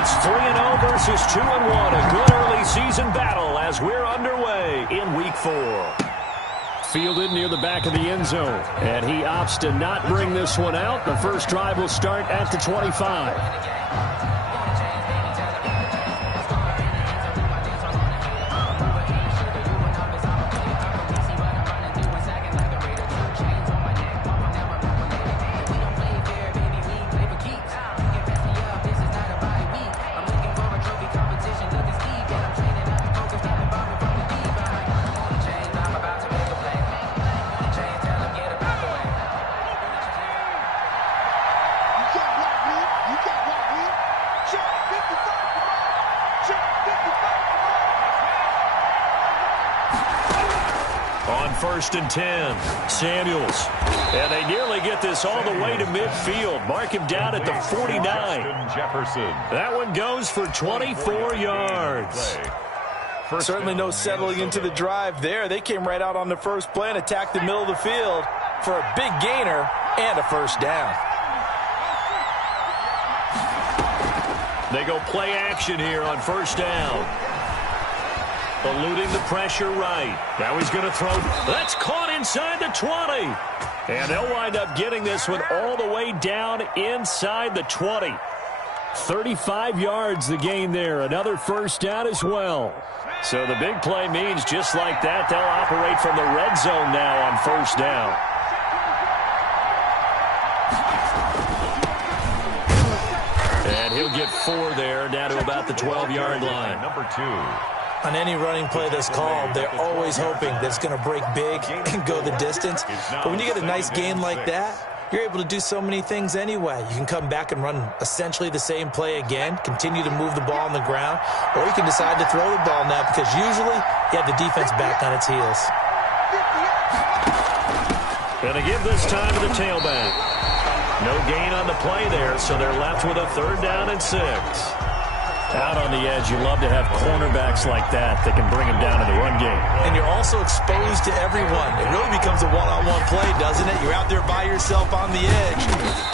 It's 3-0 versus 2-1. A good early season battle as we're underway in Week 4. Fielded near the back of the end zone. And he opts to not bring this one out. The first drive will start at the 25. First and 10. Samuels. And they nearly get this all the way to midfield. Mark him down at the 49. Jefferson. That one goes for 24 yards. Certainly no settling into the drive there. They came right out on the first play and attacked the middle of the field for a big gainer and a first down. They go play action here on first down. Eluding the pressure right. Now he's going to throw. That's caught inside the 20. And they'll wind up getting this one all the way down inside the 20. 35 yards the gain there. Another first down as well. So the big play means just like that, they'll operate from the red zone now on first down. And he'll get 4 there, down to about the 12-yard line. Number 2. On any running play that's called, they're always hoping that it's going to break big and go the distance. But when you get a nice gain like that, you're able to do so many things anyway. You can come back and run essentially the same play again, continue to move the ball on the ground, or you can decide to throw the ball now because usually you have the defense back on its heels. Going to give this time to the tailback. No gain on the play there, so they're left with a 3rd down and 6. Out on the edge, you love to have cornerbacks like that can bring them down in the run game. And you're also exposed to everyone. It really becomes a one-on-one play, doesn't it? You're out there by yourself on the edge.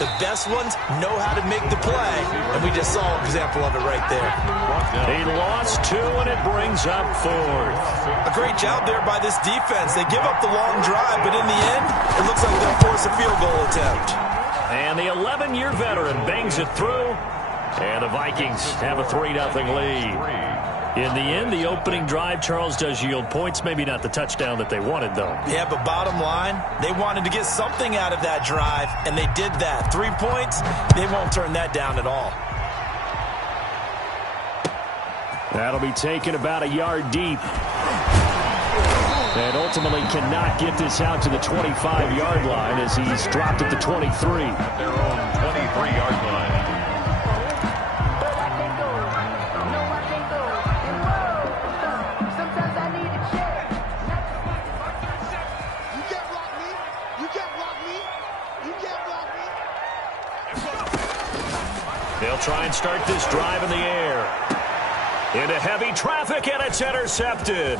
The best ones know how to make the play, and we just saw an example of it right there. He lost 2, and it brings up 4th. A great job there by this defense. They give up the long drive, but in the end, it looks like they'll force a field goal attempt. And the 11-year veteran bangs it through. And the Vikings have a 3-0 lead. In the end, the opening drive, Charles, does yield points. Maybe not the touchdown that they wanted, though. Yeah, but bottom line, they wanted to get something out of that drive, and they did that. 3 points, they won't turn that down at all. That'll be taken about a yard deep. And ultimately cannot get this out to the 25-yard line as he's dropped at the 23. At their own 23-yard line. They'll try and start this drive in the air. Into heavy traffic, and it's intercepted.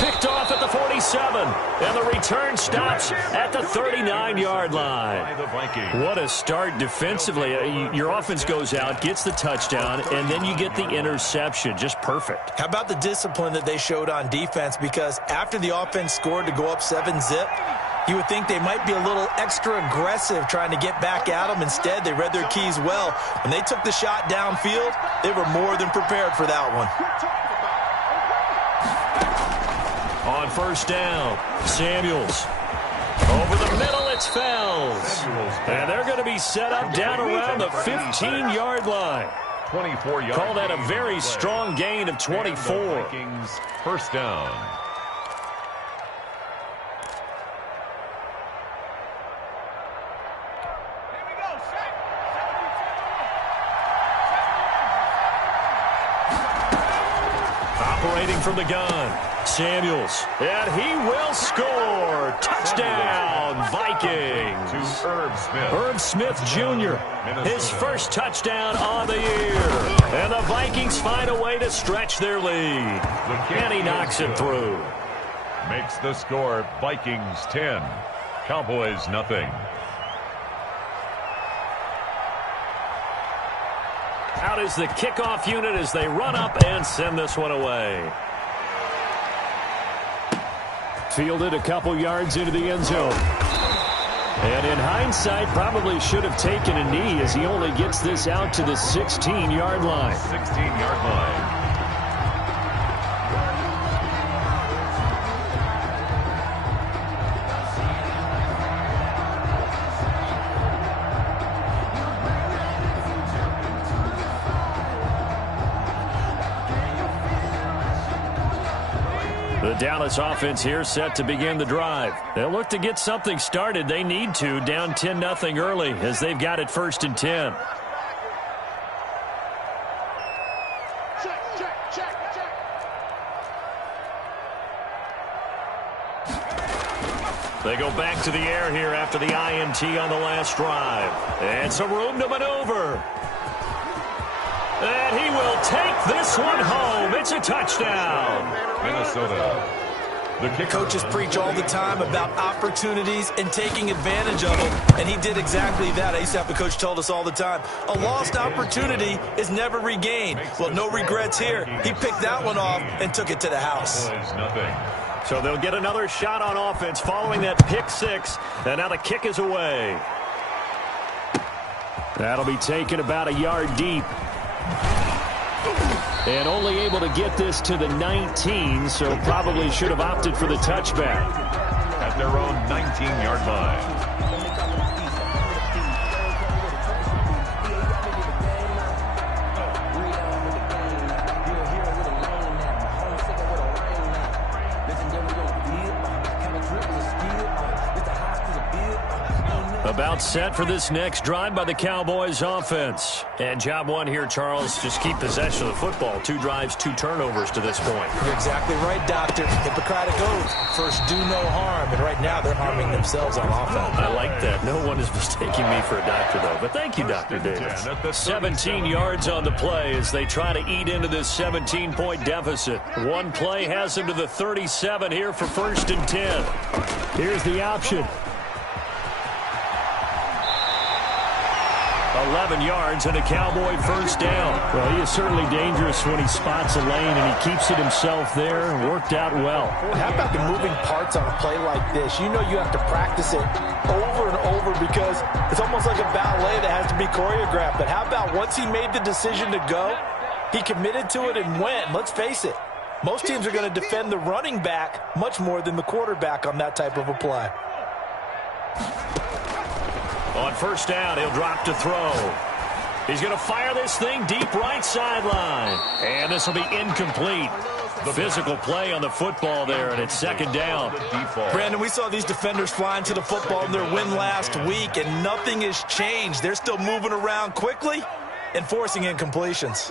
Picked off at the 47, and the return stops at the 39-yard line. What a start defensively. Your offense goes out, gets the touchdown, and then you get the interception. Just perfect. How about the discipline that they showed on defense? Because after the offense scored to go up 7-zip, you would think they might be a little extra aggressive trying to get back at them. Instead, they read their keys well. When they took the shot downfield, they were more than prepared for that one. On first down, Samuels. Over the middle, it's Fells. And they're going to be set up down around the 15-yard line. 24 yards. Call that a very strong gain of 24. Vikings first down. Operating from the gun, Samuels, and he will score. Touchdown, Vikings. To Herb Smith. Herb Smith Jr., his first touchdown on the year. And the Vikings find a way to stretch their lead. And he knocks it through. Makes the score Vikings 10, Cowboys nothing. Out is the kickoff unit as they run up and send this one away. Fielded a couple yards into the end zone. And in hindsight, probably should have taken a knee as he only gets this out to the 16-yard line. 16-yard line. The Dallas offense here set to begin the drive. They'll look to get something started. They need to, down 10-0 early as they've got it 1st and 10. They go back to the air here after the INT on the last drive. And some room to maneuver. And he will take this one home. It's a touchdown. Minnesota. The kicker. Coaches preach all the time about opportunities and taking advantage of them, and he did exactly that. I used to have a coach told us all the time, a lost opportunity is never regained. Well, no regrets here. He picked that one off and took it to the house. Nothing. So they'll get another shot on offense following that pick six, and now the kick is away. That'll be taken about a yard deep. And only able to get this to the 19, so probably should have opted for the touchback. At their own 19-yard line. About set for this next drive by the Cowboys offense. And job one here, Charles, just keep possession of the football. 2 drives, 2 turnovers to this point. You're exactly right, Doctor. Hippocratic oath. First, do no harm. And right now, they're harming themselves on offense. I like that. No one is mistaking me for a doctor, though. But thank you, Dr. Davis. 17 yards on the play as they try to eat into this 17-point deficit. One play has them to the 37 here for 1st and 10. Here's the option. 11 yards and a Cowboy first down. Well, he is certainly dangerous when he spots a lane and he keeps it himself there. Worked out well. How about the moving parts on a play like this? You know you have to practice it over and over because it's almost like a ballet that has to be choreographed. But how about once he made the decision to go, he committed to it and went. Let's face it, most teams are going to defend the running back much more than the quarterback on that type of a play. On first down, he'll drop to throw. He's going to fire this thing deep right sideline. And this will be incomplete. The physical play on the football there, and it's 2nd down. Brandon, we saw these defenders flying to the football in their win last week, and nothing has changed. They're still moving around quickly and forcing incompletions.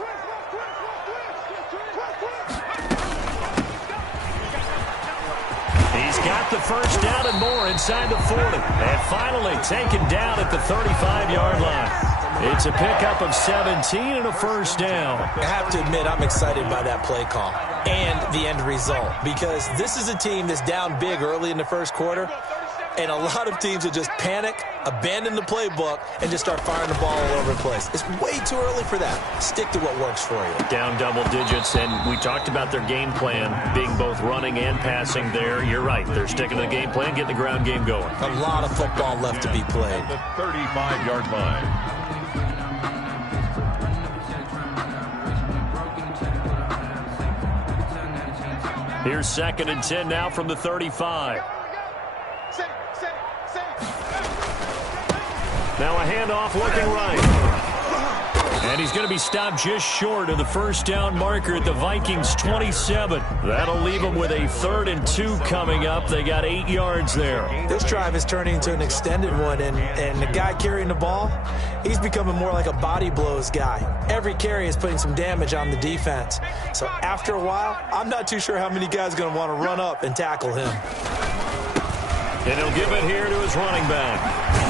He's got the first down and more inside the 40. And finally taken down at the 35-yard line. It's a pickup of 17 and a first down. I have to admit, I'm excited by that play call and the end result because this is a team that's down big early in the first quarter, and a lot of teams that just panic, abandon the playbook, and just start firing the ball all over the place. It's way too early for that. Stick to what works for you. Down double digits, and we talked about their game plan being both running and passing there. You're right. They're sticking to the game plan, getting the ground game going. A lot of football left to be played. The 35-yard line. Here's 2nd and 10 now from the 35. Now a handoff looking right. And he's going to be stopped just short of the first down marker at the Vikings 27. That'll leave them with a 3rd and 2 coming up. They got 8 yards there. This drive is turning into an extended one, and the guy carrying the ball, he's becoming more like a body blows guy. Every carry is putting some damage on the defense. So after a while, I'm not too sure how many guys are going to want to run up and tackle him. And he'll give it here to his running back.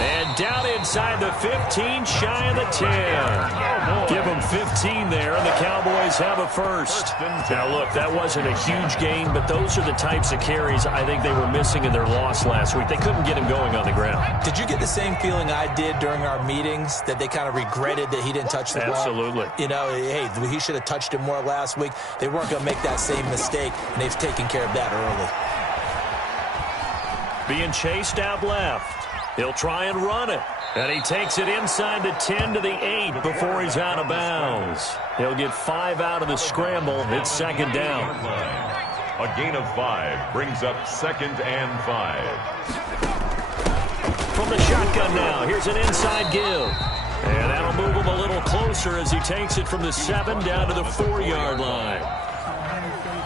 And down inside the 15, shy of the 10. Give them 15 there, and the Cowboys have a first. Now, look, that wasn't a huge gain, but those are the types of carries I think they were missing in their loss last week. They couldn't get him going on the ground. Did you get the same feeling I did during our meetings, that they kind of regretted that he didn't touch the ball? Absolutely. You know, hey, he should have touched it more last week. They weren't going to make that same mistake, and they've taken care of that early. Being chased out left. He'll try and run it. And he takes it inside the 10 to the 8 before he's out of bounds. He'll get 5 out of the scramble. It's second down. A gain of 5 brings up 2nd and 5. From the shotgun now, here's an inside give. And that'll move him a little closer as he takes it from the 7 down to the 4-yard line.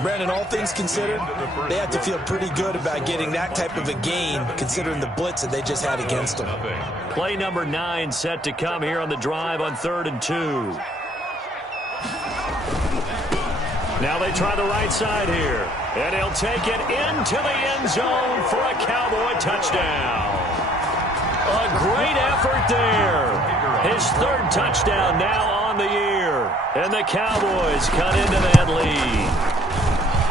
Brandon, all things considered, they have to feel pretty good about getting that type of a gain, considering the blitz that they just had against them. Play number 9 set to come here on the drive on 3rd and 2. Now they try the right side here. And he'll take it into the end zone for a Cowboy touchdown. A great effort there. His 3rd touchdown now on the year. And the Cowboys cut into that lead.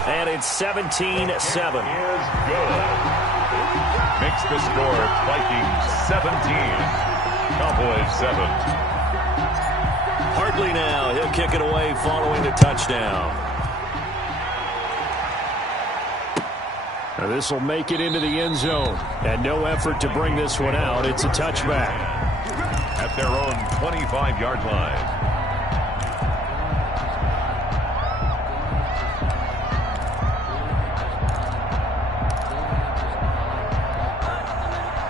And it's 17-7. Is good. Makes the score Vikings 17. Cowboys 7. Hartley now. He'll kick it away following the touchdown. Now this will make it into the end zone. And no effort to bring this one out. It's a touchback. At their own 25-yard line.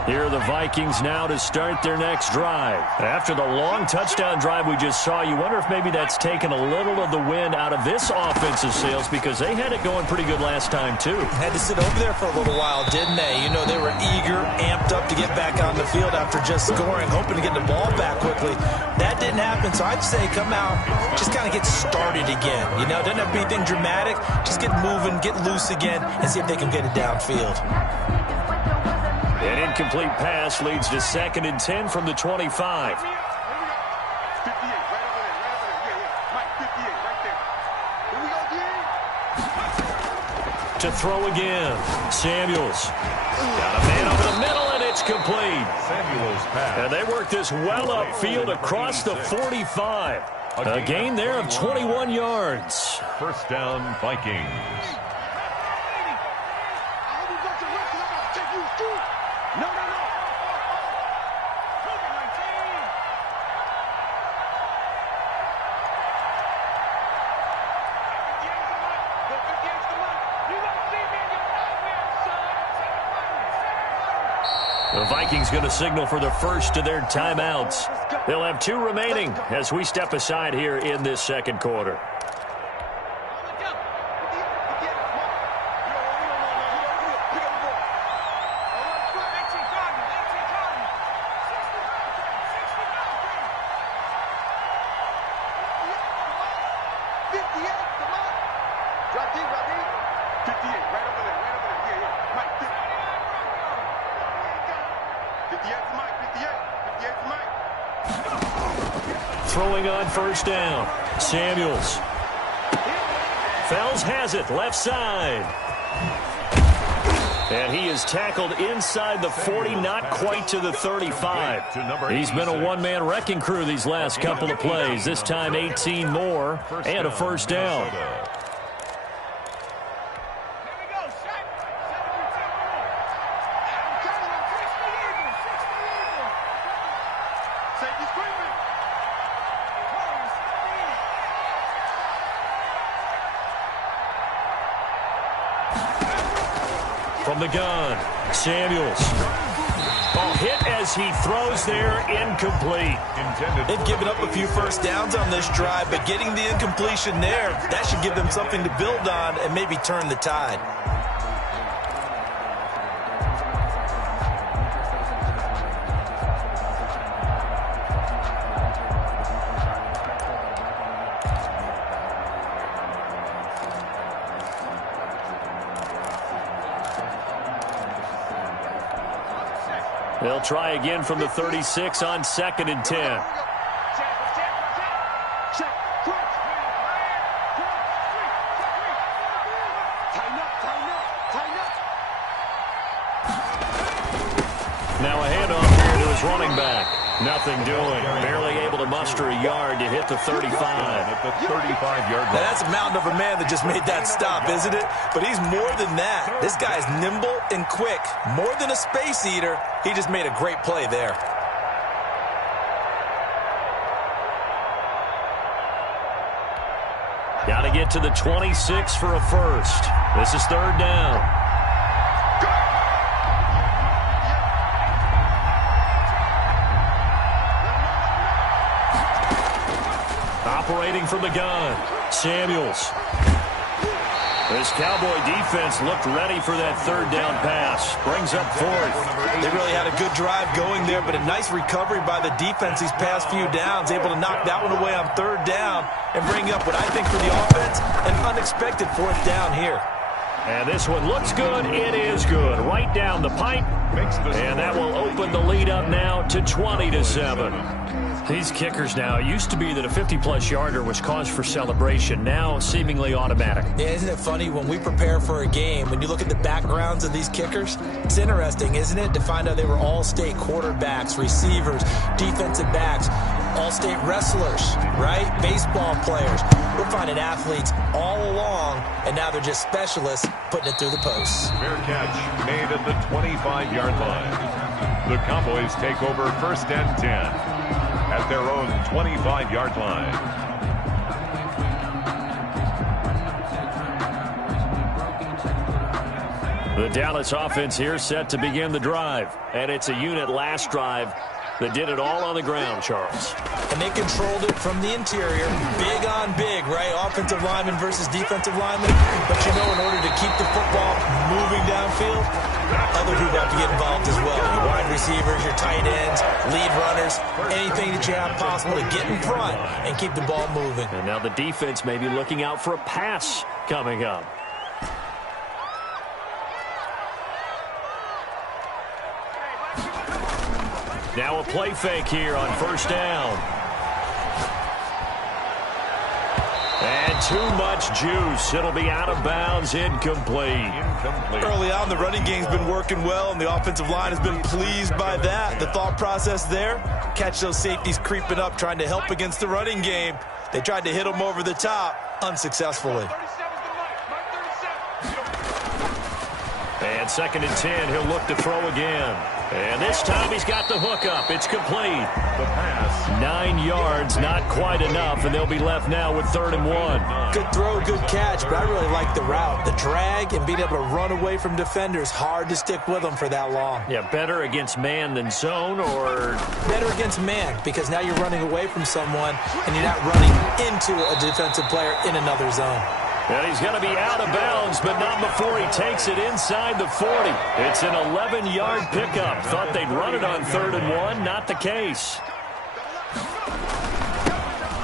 Here are the Vikings now to start their next drive. After the long touchdown drive we just saw, you wonder if maybe that's taken a little of the wind out of this offensive sails, because they had it going pretty good last time too. Had to sit over there for a little while, didn't they? You know, they were eager, amped up to get back on the field after just scoring, hoping to get the ball back quickly. That didn't happen, so I'd say come out, just kind of get started again. You know, doesn't have to be anything dramatic. Just get moving, get loose again, and see if they can get it downfield. An incomplete pass leads to 2nd and 10 from the 25. To throw again. Samuels. Got a man over the middle, and it's complete. Samuels pass. And they work this well upfield across the 45. A gain there of 21 yards. First down, Vikings. The Vikings going to signal for the first of their timeouts. They'll have 2 remaining as we step aside here in this second quarter. Throwing on first down. Samuels. Fells has it, left side. And he is tackled inside the 40, not quite to the 35. He's been a one-man wrecking crew these last couple of plays. This time 18 more and a first down. From the gun, Samuels. Ball hit as he throws there, incomplete. They've given up a few first downs on this drive, but getting the incompletion there, that should give them something to build on and maybe turn the tide. They'll try again from the 36 on 2nd and 10. Now a handoff here to his running back. Nothing doing. Barely able to muster a yard to hit the 35. At the 35-yard line. Now that's a mountain of a man that just made that stop, isn't it? But he's more than that. This guy's nimble and quick. More than a space eater. He just made a great play there. Got to get to the 26 for a first. This is 3rd down. Operating from the gun, Samuels. This Cowboy defense looked ready for that 3rd down pass. Brings up 4th. They really had a good drive going there, but a nice recovery by the defense these past few downs, able to knock that one away on 3rd down and bring up what I think for the offense, an unexpected 4th down here. And this one looks good. It is good. Right down the pipe. And that will open the lead up now to 20-7. These kickers now, it used to be that a 50-plus yarder was cause for celebration. Now seemingly automatic. Yeah, isn't it funny when we prepare for a game, when you look at the backgrounds of these kickers, it's interesting, isn't it, to find out they were all-state quarterbacks, receivers, defensive backs, all-state wrestlers, right? Baseball players. We're finding athletes all along, and now they're just specialists putting it through the posts. Fair catch made at the 25-yard line. The Cowboys take over 1st and 10 at their own 25-yard line. The Dallas offense here set to begin the drive. And it's a unit last drive that did it all on the ground, Charles. And they controlled it from the interior. Big on big, right? Offensive lineman versus defensive lineman. But you know, in order to keep the football moving downfield, other people have to get involved as well. Your wide receivers, your tight ends, lead runners, anything that you have possible to get in front and keep the ball moving. And now the defense may be looking out for a pass coming up. Now a play fake here on 1st down. And too much juice. It'll be out of bounds, incomplete. Early on, the running game's been working well, and the offensive line has been pleased by that. The thought process there, catch those safeties creeping up, trying to help against the running game. They tried to hit them over the top, unsuccessfully. And 2nd and 10, he'll look to throw again. And this time he's got the hook up. It's complete. The pass. 9 yards, not quite enough, and they'll be left now with 3rd and 1. Good throw, good catch, but I really like the route. The drag and being able to run away from defenders, hard to stick with them for that long. Yeah, better against man than zone, or? Better against man, because now you're running away from someone and you're not running into a defensive player in another zone. And he's going to be out of bounds, but not before he takes it inside the 40. It's an 11-yard pickup. Thought they'd run it on 3rd and 1. Not the case.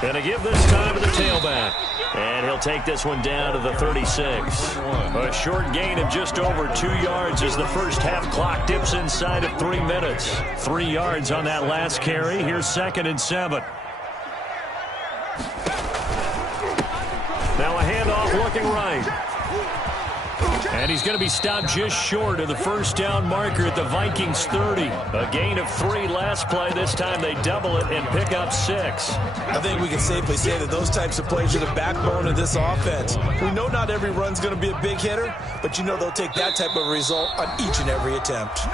Going to give this time to the tailback. And he'll take this one down to the 36. A short gain of just over 2 yards as the first half clock dips inside of 3 minutes. 3 yards on that last carry. Here's 2nd and 7. Now a handoff looking right. And he's going to be stopped just short of the 1st down marker at the Vikings 30. A gain of 3 last play. This time they double it and pick up 6. I think we can safely say that those types of plays are the backbone of this offense. We know not every run's going to be a big hitter, but you know they'll take that type of result on each and every attempt.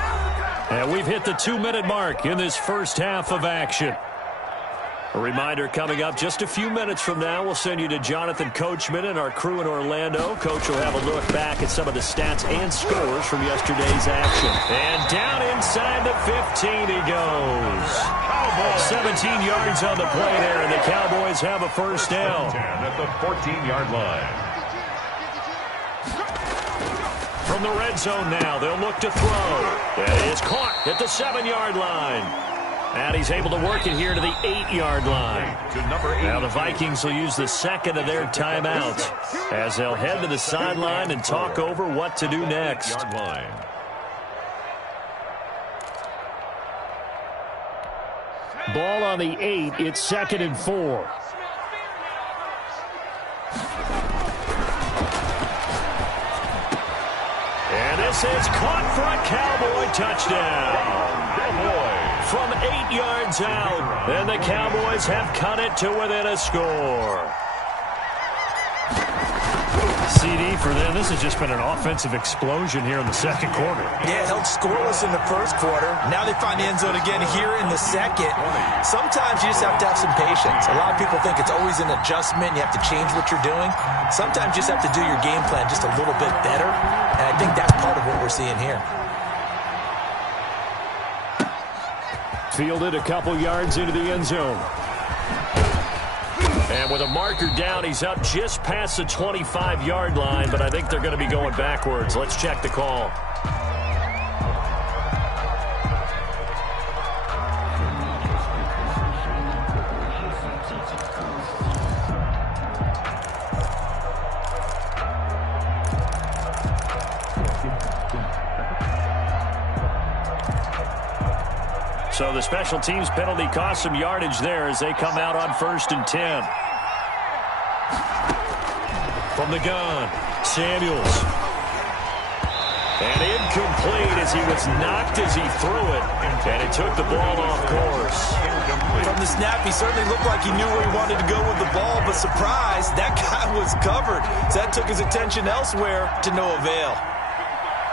And we've hit the 2-minute mark in this first half of action. A reminder coming up just a few minutes from now, we'll send you to Jonathan Coachman and our crew in Orlando. Coach will have a look back at some of the stats and scores from yesterday's action. And down inside the 15 he goes. 17 yards on the play there, and the Cowboys have a first down. At the 14-yard line. From the red zone now, they'll look to throw. That is caught at the 7-yard line. And he's able to work it here to the 8-yard line. Now the Vikings will use the second of their timeouts as they'll head to the sideline and talk over what to do next. ball on the 8. It's 2nd and 4. And this is caught for a Cowboy touchdown. From 8 yards out, and the Cowboys have cut it to within a score. CD for them. This has just been an offensive explosion here in the second quarter. Yeah, held scoreless in the first quarter. Now they find the end zone again here in the second. Sometimes you just have to have some patience. A lot of people think it's always an adjustment. You have to change what you're doing. Sometimes you just have to do your game plan just a little bit better, and I think that's part of what we're seeing here. Fielded a couple yards into the end zone. And with a marker down, he's up just past the 25-yard line, but I think they're going to be going backwards. Let's check the call. So the special teams penalty cost some yardage there as they come out on 1st and 10. From the gun, Samuels. And incomplete as he was knocked as he threw it. And it took the ball off course. From the snap, he certainly looked like he knew where he wanted to go with the ball, but surprise, that guy was covered. So that took his attention elsewhere to no avail.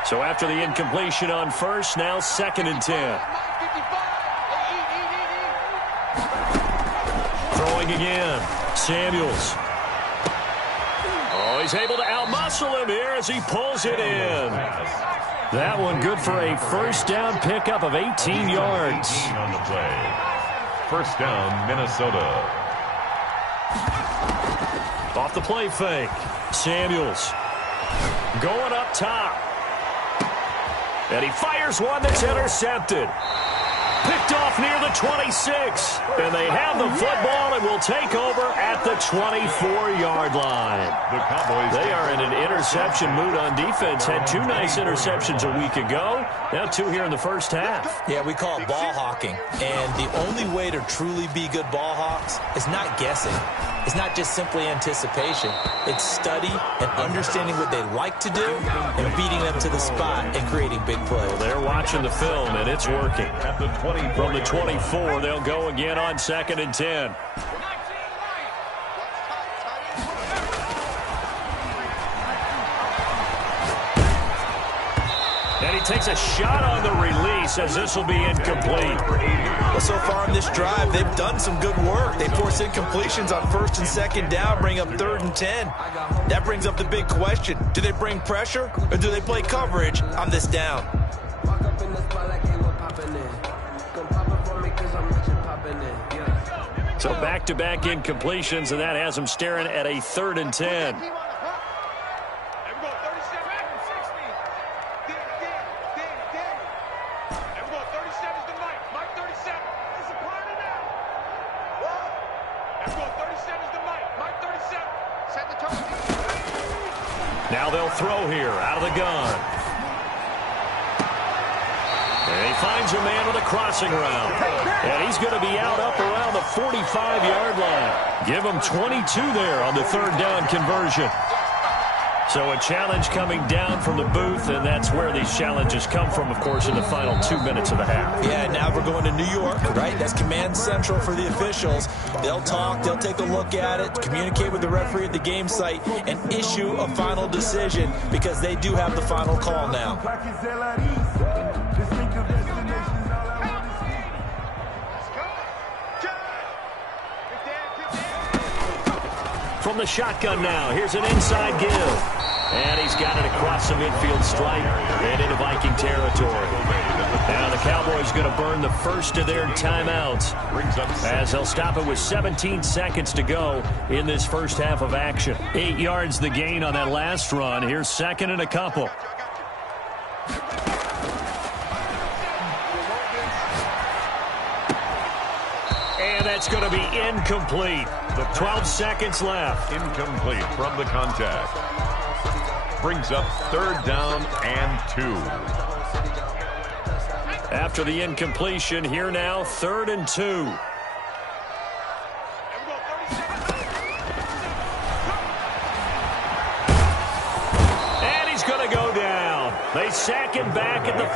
So after the incompletion on 1st, now 2nd and 10. Throwing again, Samuels. Oh, he's able to outmuscle him here as he pulls it in. That one good for a first down pickup of 18 yards. On the play. First down, Minnesota. Off the play fake, Samuels. Going up top. And he fires one that's intercepted. Picked off near the 26. And they have the football and will take over at the 24-yard line. The Cowboys. They are in an interception mood on defense. Had 2 nice interceptions a week ago. Now 2 here in the first half. Yeah, we call it ball hawking. And the only way to truly be good ball hawks is not guessing. It's not just simply anticipation. It's study and understanding what they like to do and beating them to the spot and creating big plays. Well, they're watching the film, and it's working. At the 24. From the 24, they'll go again on 2nd and 10. And he takes a shot on the release as this will be incomplete. Well, so far in this drive, they've done some good work. They force incompletions on 1st and 2nd down, bring up 3rd and 10. That brings up the big question. Do they bring pressure or do they play coverage on this down? So back-to-back incompletions, and that has them staring at a 3rd and 10. Now they'll throw here out of the gun. And he finds a man with a crossing route. And he's going to be out up around the 45-yard line. Give him 22 there on the 3rd down conversion. So a challenge coming down from the booth, and that's where these challenges come from, of course, in the final 2 minutes of the half. Yeah, now we're going to New York, right? That's command central for the officials. They'll talk, they'll take a look at it, communicate with the referee at the game site, and issue a final decision because they do have the final call now. From the shotgun now, here's an inside give. And he's got it across the midfield stripe and into Viking territory. Now the Cowboys going to burn the first of their timeouts as they'll stop it with 17 seconds to go in this first half of action. 8 yards the gain on that last run. Here's 2nd and a couple. And that's going to be incomplete. 12 seconds left. Incomplete from the contact. Brings up 3rd down and 2. After the incompletion, here now 3rd and 2. They sack him back at the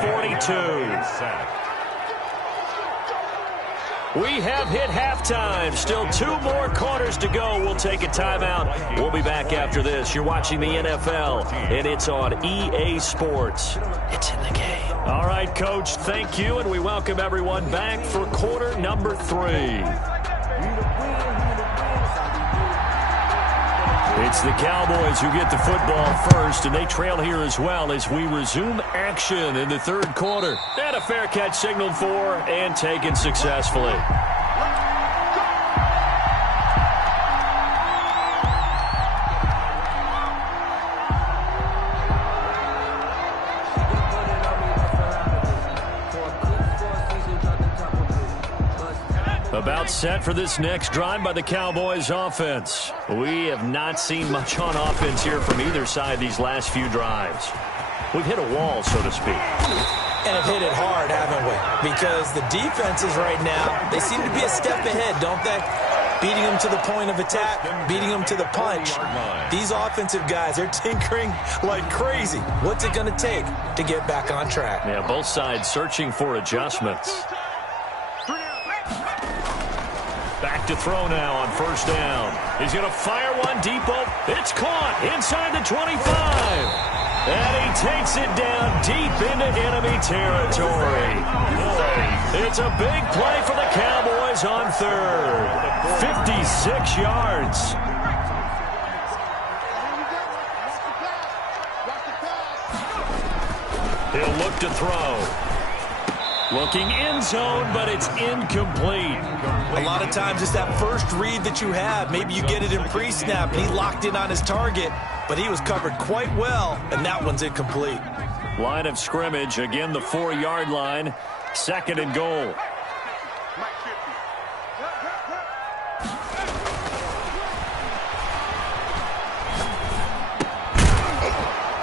42. We have hit halftime. Still 2 more quarters to go. We'll take a timeout. We'll be back after this. You're watching the NFL, and it's on EA Sports. It's in the game. All right, Coach, thank you, and we welcome everyone back for quarter number 3. It's the Cowboys who get the football first, and they trail here as well as we resume action in the third quarter. And a fair catch signaled for and taken successfully. About set for this next drive by the Cowboys offense. We have not seen much on offense here from either side these last few drives. We've hit a wall, so to speak. And have hit it hard, haven't we? Because the defenses right now, they seem to be a step ahead, don't they? Beating them to the point of attack, beating them to the punch. These offensive guys, they're tinkering like crazy. What's it going to take to get back on track? Yeah, both sides searching for adjustments. Back to throw now on first down. He's going to fire one deep. It's caught inside the 25. And he takes it down deep into enemy territory. Boy, it's a big play for the Cowboys on third. 56 yards. He'll look to throw. Looking end zone, but it's incomplete. A lot of times it's that first read that you have. Maybe you get it in pre-snap, and he locked in on his target, but he was covered quite well, and that one's incomplete. Line of scrimmage, again the 4-yard line, 2nd and goal.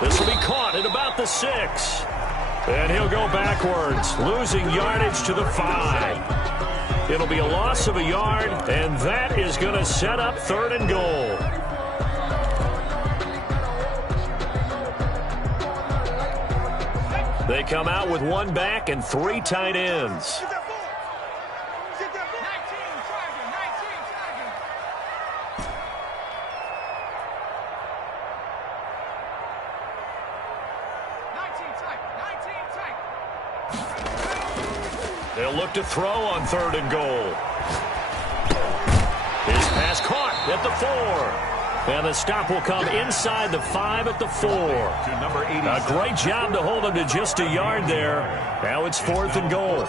This will be caught at about the 6. And he'll go backwards, losing yardage to the 5. It'll be a loss of a yard, and that is going to set up 3rd and goal. They come out with 1 back and 3 tight ends. They'll look to throw on 3rd and goal. His pass caught at the 4. And the stop will come inside the 5 at the 4. A great job to hold him to just a yard there. Now it's 4th and goal.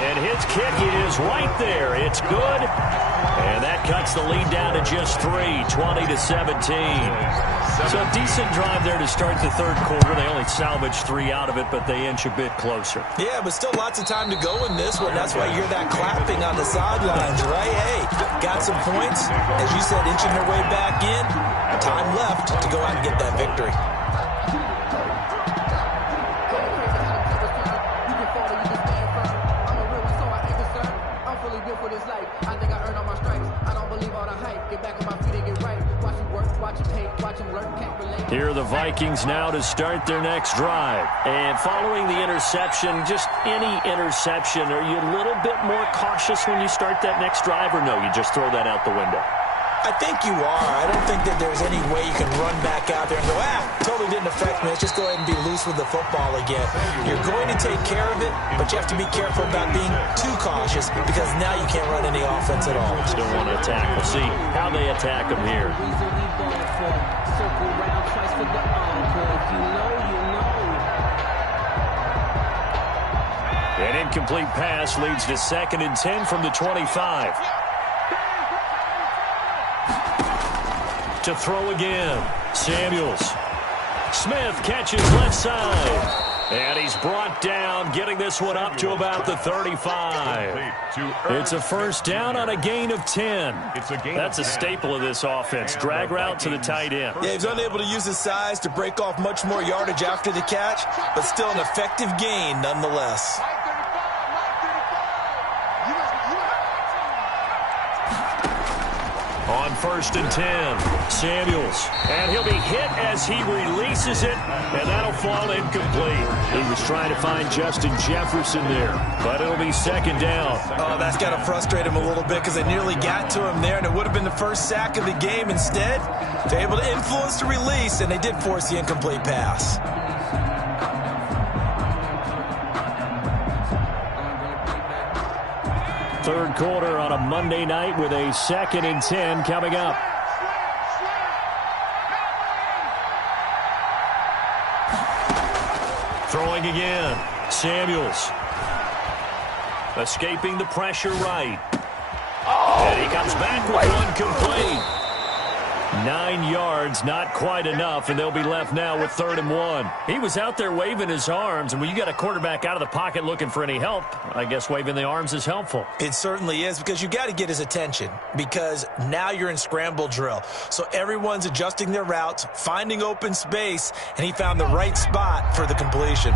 And his kick is right there. It's good. And that cuts the lead down to just 3, 20-17. So a decent drive there to start the third quarter. They only salvaged 3 out of it, but they inch a bit closer. Yeah, but still lots of time to go in this one. That's why you hear that clapping on the sidelines, right? Hey, got some points. As you said, inching their way back in. Time left to go out and get that victory. Here are the Vikings now to start their next drive. And following the interception, just any interception, are you a little bit more cautious when you start that next drive, or no, you just throw that out the window? I think you are. I don't think that there's any way you can run back out there and go, totally didn't affect me. Let's just go ahead and be loose with the football again. You're going to take care of it, but you have to be careful about being too cautious because now you can't run any offense at all. Still want to attack. We'll see how they attack them here. An incomplete pass leads to 2nd and 10 from the 25. To throw again. Samuels. Smith catches left side. And he's brought down, getting this one up to about the 35. It's a first down on a gain of 10. That's a staple of this offense. Drag route to the tight end. Yeah, he's unable to use his size to break off much more yardage after the catch, but still an effective gain nonetheless. On 1st and 10, Samuels. And he'll be hit as he releases it, and that'll fall incomplete. He was trying to find Justin Jefferson there, but it'll be 2nd down. Oh, that's got to frustrate him a little bit because they nearly got to him there, and it would have been the first sack of the game. Instead, they're able to influence the release, and they did force the incomplete pass. Third quarter on a Monday night with a 2nd and 10 coming up. Throwing again. Samuels. Escaping the pressure right. And he comes back with one complete. 9 yards, not quite enough, and they'll be left now with 3rd and 1. He was out there waving his arms, and when you got a quarterback out of the pocket looking for any help, I guess waving the arms is helpful. It certainly is, because you got to get his attention, because now you're in scramble drill. So everyone's adjusting their routes, finding open space, and he found the right spot for the completion.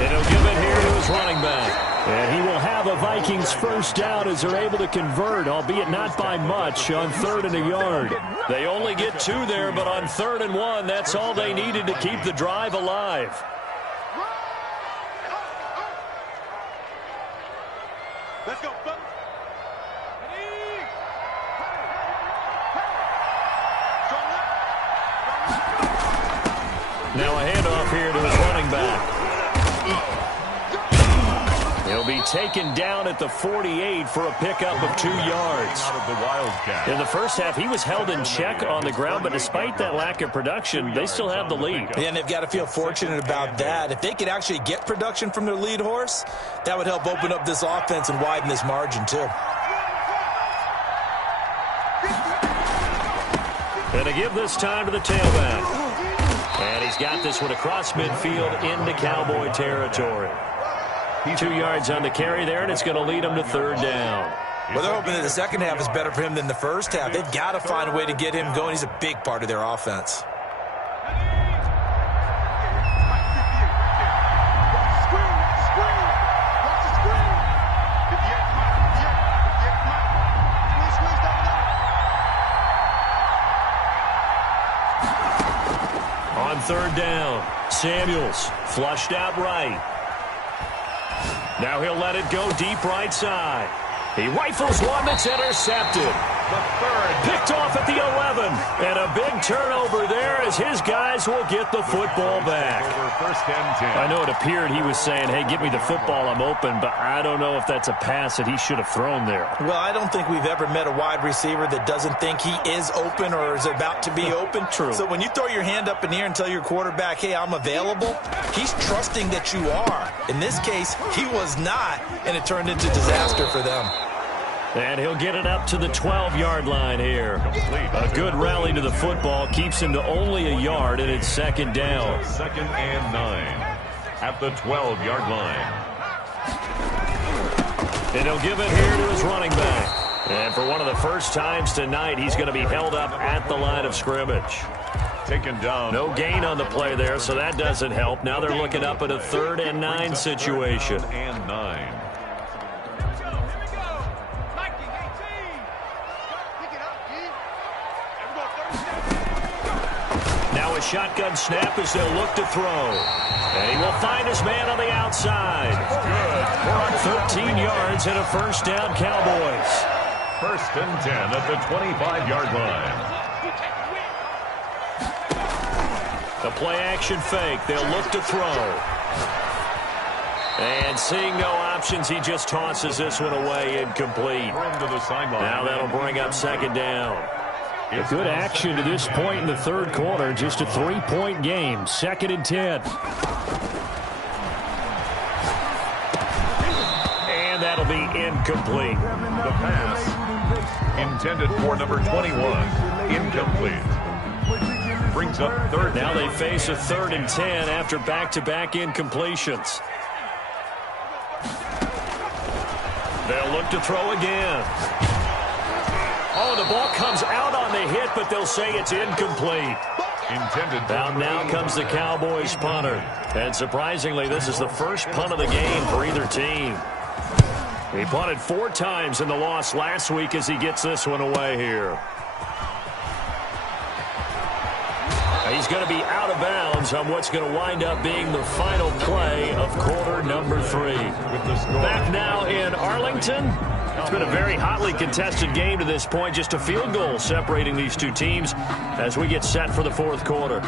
And he'll give it here to his running back. And he will have a Vikings first down as they're able to convert, albeit not by much, on 3rd and a yard. They only get 2 there, but on 3rd and 1, that's all they needed to keep the drive alive. Let's go, fellas. Now a handoff here to his running back. He'll be taken down at the 48 for a pickup of 2 yards. Out of the Wildcat. In the first half, he was held in check on the ground, but despite that lack of production, they still have the lead. Yeah, and they've got to feel fortunate about that. If they could actually get production from their lead horse, that would help open up this offense and widen this margin, too. And to give this time to the tailback. And he's got this one across midfield into Cowboy territory. 2 yards on the carry there, and it's going to lead him to 3rd down. Well, they're hoping that the second half is better for him than the first half. They've got to find a way to get him going. He's a big part of their offense. On 3rd down, Samuels flushed out right. Now he'll let it go deep right side. He rifles one that's intercepted. The 3rd. Picked off at the 11. And a big turnover there as his guys will get the football back. Over 1st and 10. I know it appeared he was saying, hey, give me the football, I'm open, but I don't know if that's a pass that he should have thrown there. Well, I don't think we've ever met a wide receiver that doesn't think he is open or is about to be open. True. So when you throw your hand up in the air and tell your quarterback, hey, I'm available, he's trusting that you are. In this case, he was not, and it turned into disaster for them. And he'll get it up to the 12-yard line here. A good rally to the football keeps him to only a yard, and it's 2nd down. 2nd and 9 at the 12-yard line. And he'll give it here to his running back. And for one of the first times tonight, he's going to be held up at the line of scrimmage. Taken down. No gain on the play there, so that doesn't help. Now they're looking up at a 3rd and 9 situation. 3rd and 9. Now a shotgun snap as they'll look to throw. And he will find his man on the outside. Good. We're on 13 yards and a first down, Cowboys. 1st and 10 at the 25-yard line. The play-action fake. They'll look to throw. And seeing no options, he just tosses this one away, incomplete. To the sideline. Now that'll bring up 2nd down. A good action to this point in the 3rd quarter. Just a 3-point game. 2nd and 10. And that'll be incomplete. The pass intended for number 21. Incomplete. Brings up 3rd. Now they face a 3rd and 10 after back-to-back incompletions. They'll look to throw again. Oh, the ball comes out on the hit, but they'll say it's incomplete. Down now comes the Cowboys punter. And surprisingly, this is the first punt of the game for either team. He punted 4 times in the loss last week as he gets this one away here. He's going to be out of bounds on what's going to wind up being the final play of quarter number 3. Back now in Arlington. It's been a very hotly contested game to this point. Just a field goal separating these two teams as we get set for the fourth quarter.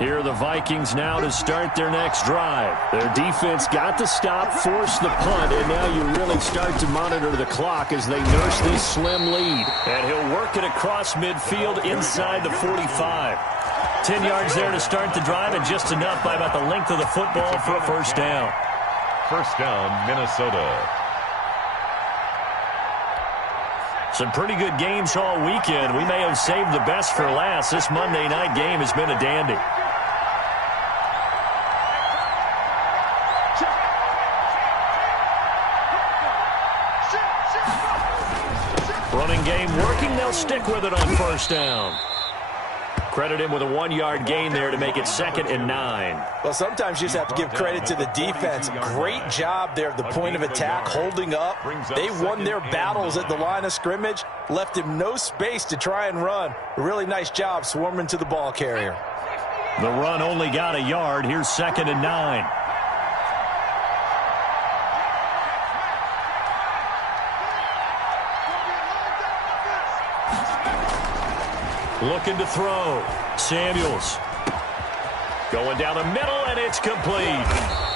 Here are the Vikings now to start their next drive. Their defense got the stop, forced the punt, and now you really start to monitor the clock as they nurse this slim lead. And he'll work it across midfield inside the 45. 10 yards there to start the drive, and just enough by about the length of the football for a first down. First down, Minnesota. Some pretty good games all weekend. We may have saved the best for last. This Monday night game has been a dandy. Running game working. They'll stick with it on first down. Credit him with a 1-yard gain there to make it 2nd and 9. Well, sometimes you just have to give credit to the defense. Great job there at the point of attack, holding up. They won their battles at the line of scrimmage, left him no space to try and run. A really nice job swarming to the ball carrier. The run only got a yard. Here's 2nd and 9. Looking to throw. Samuels. Going down the middle, and it's complete.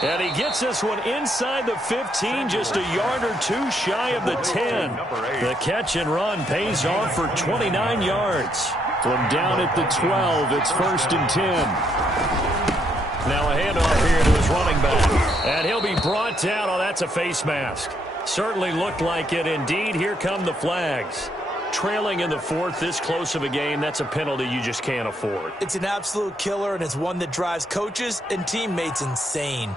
And he gets this one inside the 15, just a yard or 2 shy of the 10. The catch and run pays off for 29 yards. From down at the 12, it's 1st and 10. Now a handoff here to his running back. And he'll be brought down. Oh, that's a face mask. Certainly looked like it. Indeed, here come the flags. Trailing in the 4th, this close of a game, that's a penalty you just can't afford. It's an absolute killer, and it's one that drives coaches and teammates insane.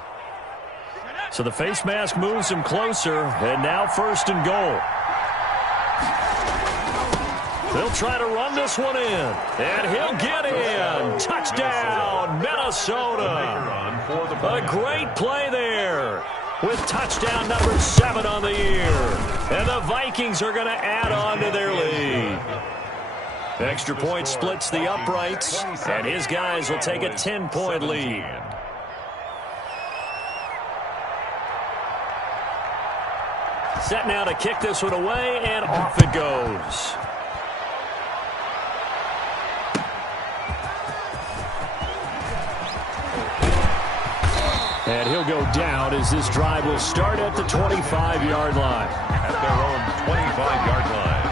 So the face mask moves him closer, and now 1st and goal. They'll try to run this one in, and he'll get in. Touchdown, Minnesota. A great play there, with touchdown number 7 on the year. And the Vikings are going to add on to their lead. Extra point splits the uprights, and his guys will take a 10-point lead. Set now to kick this one away, and off it goes. And he'll go down as this drive will start at the 25-yard line. At their own 25-yard line.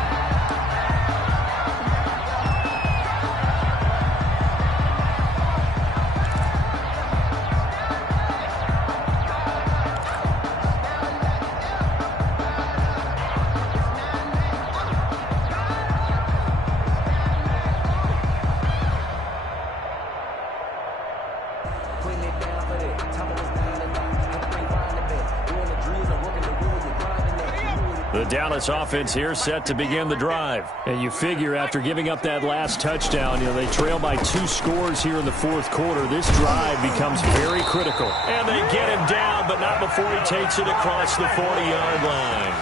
The Dallas offense here set to begin the drive. And you figure after giving up that last touchdown, they trail by 2 scores here in the 4th quarter. This drive becomes very critical. And they get him down, but not before he takes it across the 40-yard line.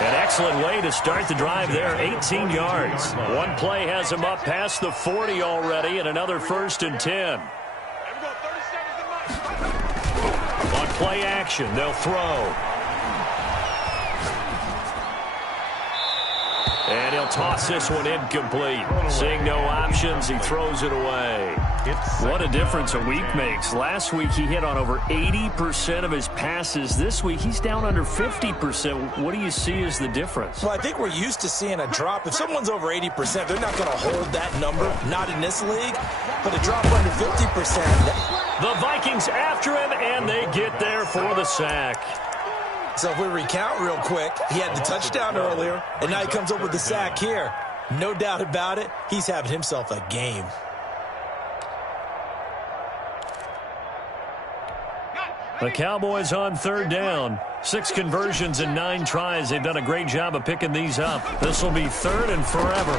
An excellent way to start the drive there, 18 yards. One play has him up past the 40 already, and another 1st and 10. On play action, they'll throw. And he'll toss this one incomplete. Seeing no options, he throws it away. What a difference a week makes. Last week, he hit on over 80% of his passes. This week, he's down under 50%. What do you see as the difference? Well, I think we're used to seeing a drop. If someone's over 80%, they're not going to hold that number. Not in this league. But a drop under 50%. The Vikings after him, and they get there for the sack. So if we recount real quick, he had the touchdown earlier, and now he comes up with the sack here. No doubt about it, he's having himself a game. The Cowboys on third down. 6 conversions and 9 tries. They've done a great job of picking these up. This will be third and forever.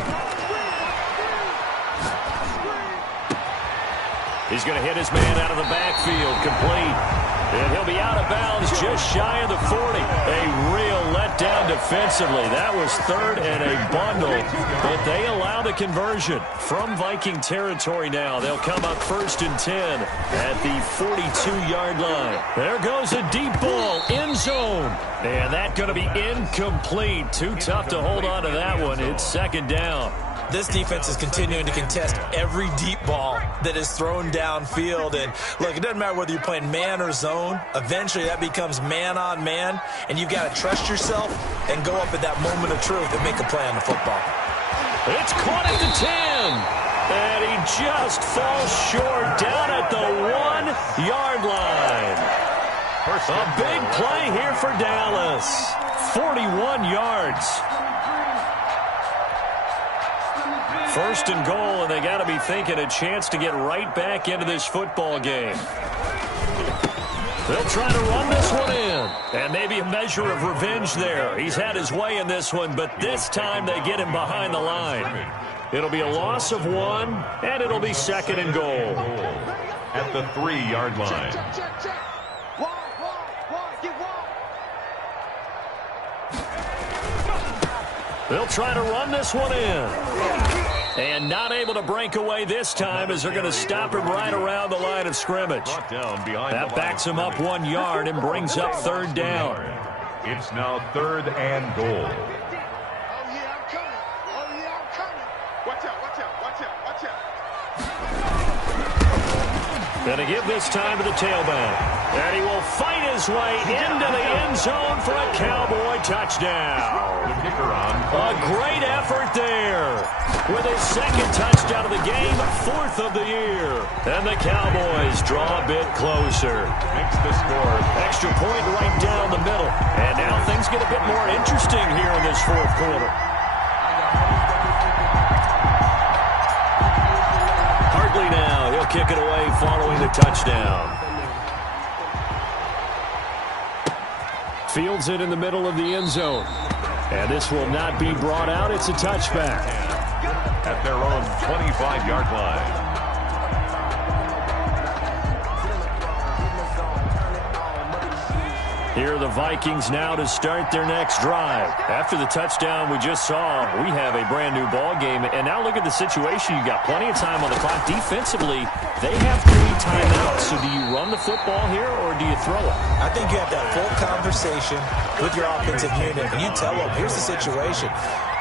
He's going to hit his man out of the backfield, complete. And he'll be out of bounds just shy of the 40. A real letdown defensively. That was third and a bundle, but they allow the conversion from Viking territory now. They'll come up 1st and 10 at the 42-yard line. There goes a deep ball, end zone. And that's going to be incomplete. Too tough to hold on to that one. It's 2nd down. This defense is continuing to contest every deep ball that is thrown downfield. And, look, it doesn't matter whether you're playing man or zone. Eventually, that becomes man-on-man, and you've got to trust yourself and go up at that moment of truth and make a play on the football. It's caught at the 10. And he just falls short down at the 1-yard line. A big play here for Dallas. 41 yards. 1st and goal, and they got to be thinking a chance to get right back into this football game. They'll try to run this one in, and maybe a measure of revenge there. He's had his way in this one, but this time they get him behind the line. It'll be a loss of 1, and it'll be 2nd and goal. At the 3-yard line. They'll try to run this one in. And not able to break away this time as they're going to stop him right around the line of scrimmage. That backs him up 1 yard and brings up 3rd down. It's now 3rd and goal. Oh, yeah, I'm coming. Oh, yeah, I'm coming. Watch out, watch out, watch out, watch out. Going to give this time to the tailback. And he will fight his way into the end zone for a Cowboy touchdown. The kicker on. A great effort there. With his 2nd touchdown of the game, 4th of the year. And the Cowboys draw a bit closer. Makes the score. Extra point right down the middle. And now things get a bit more interesting here in this 4th quarter. Hartley now. He'll kick it away following the touchdown. Fields it in the middle of the end zone. And this will not be brought out. It's a touchback. At their own 25-yard line. Here are the Vikings now to start their next drive. After the touchdown we just saw, we have a brand new ball game. And now look at the situation. You got plenty of time on the clock. Defensively, they have 3 timeouts. So do you run the football here or do you throw it? I think you have that full conversation with your offensive unit, and you tell them, here's the situation.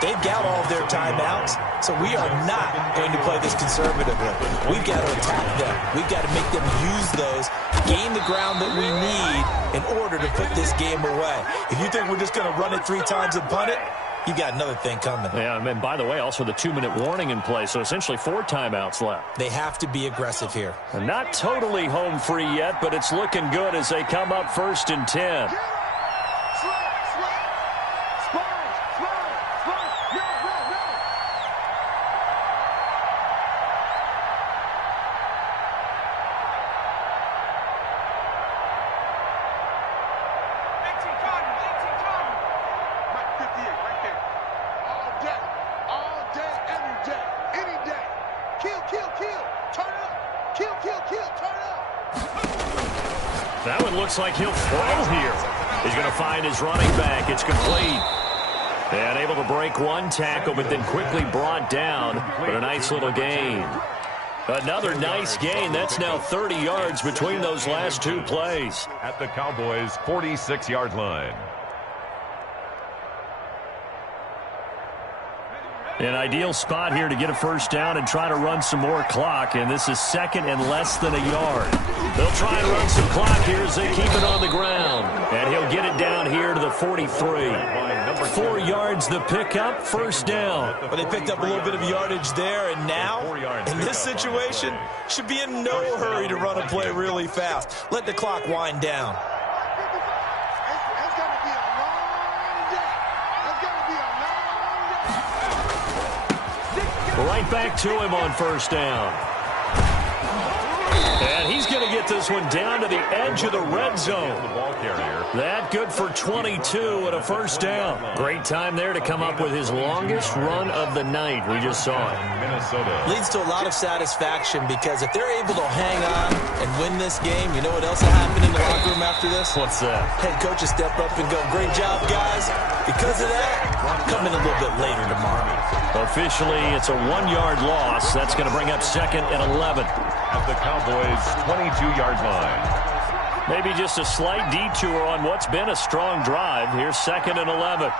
They've got all of their timeouts, so we are not going to play this conservatively. We've got to attack them. We've got to make them use those, gain the ground that we need in order to put this game away. If you think we're just going to run it 3 times and punt it, you got another thing coming. Yeah, and by the way, also the 2-minute warning in play, so essentially 4 timeouts left. They have to be aggressive here. And not totally home free yet, but it's looking good as they come up 1st and 10. That one looks like he'll throw here. He's going to find his running back. It's complete. And able to break 1 tackle, but then quickly brought down. But a nice little gain. Another nice gain. That's now 30 yards between those last 2 plays. At the Cowboys' 46-yard line. An ideal spot here to get a 1st down and try to run some more clock. And this is 2nd and less than a yard. They'll try and run some clock here as they keep it on the ground. And he'll get it down here to the 43. 4 yards the pickup, 1st down. But they picked up a little bit of yardage there, and now, in this situation, should be in no hurry to run a play really fast. Let the clock wind down. It's going to be Right back to him on first down. And he's going to get this one down to the edge of the red zone. That good for 22 and a first down. Great time there to come up with his longest run of the night. We just saw it. Minnesota. Leads to a lot of satisfaction because if they're able to hang on and win this game, you know what else will happen in the locker room after this? What's that? Head coach will step up and go, great job, guys. Because of that, come in a little bit later tomorrow. Officially, it's a 1-yard loss. That's going to bring up second and 11. At the Cowboys' 22-yard line. Maybe just a slight detour on what's been a strong drive. Here's second and 11.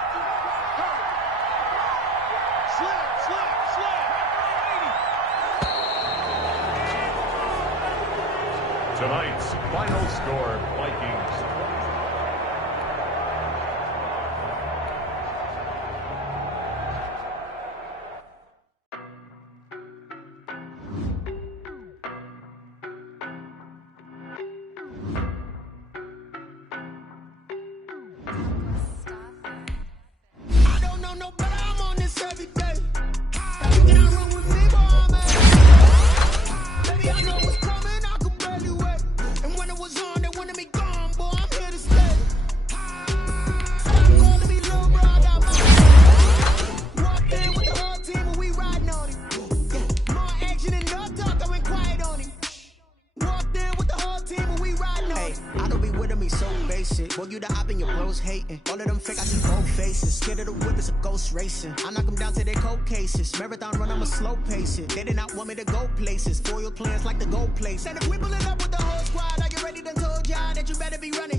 Tonight's final score, Vikings. Racing. I knock them down to their cold cases. Marathon run, I'ma slow pace it. They did not want me to go places. Foil plans like the gold place. And if we pull it up with the whole squad, are you ready to told y'all that you better be running?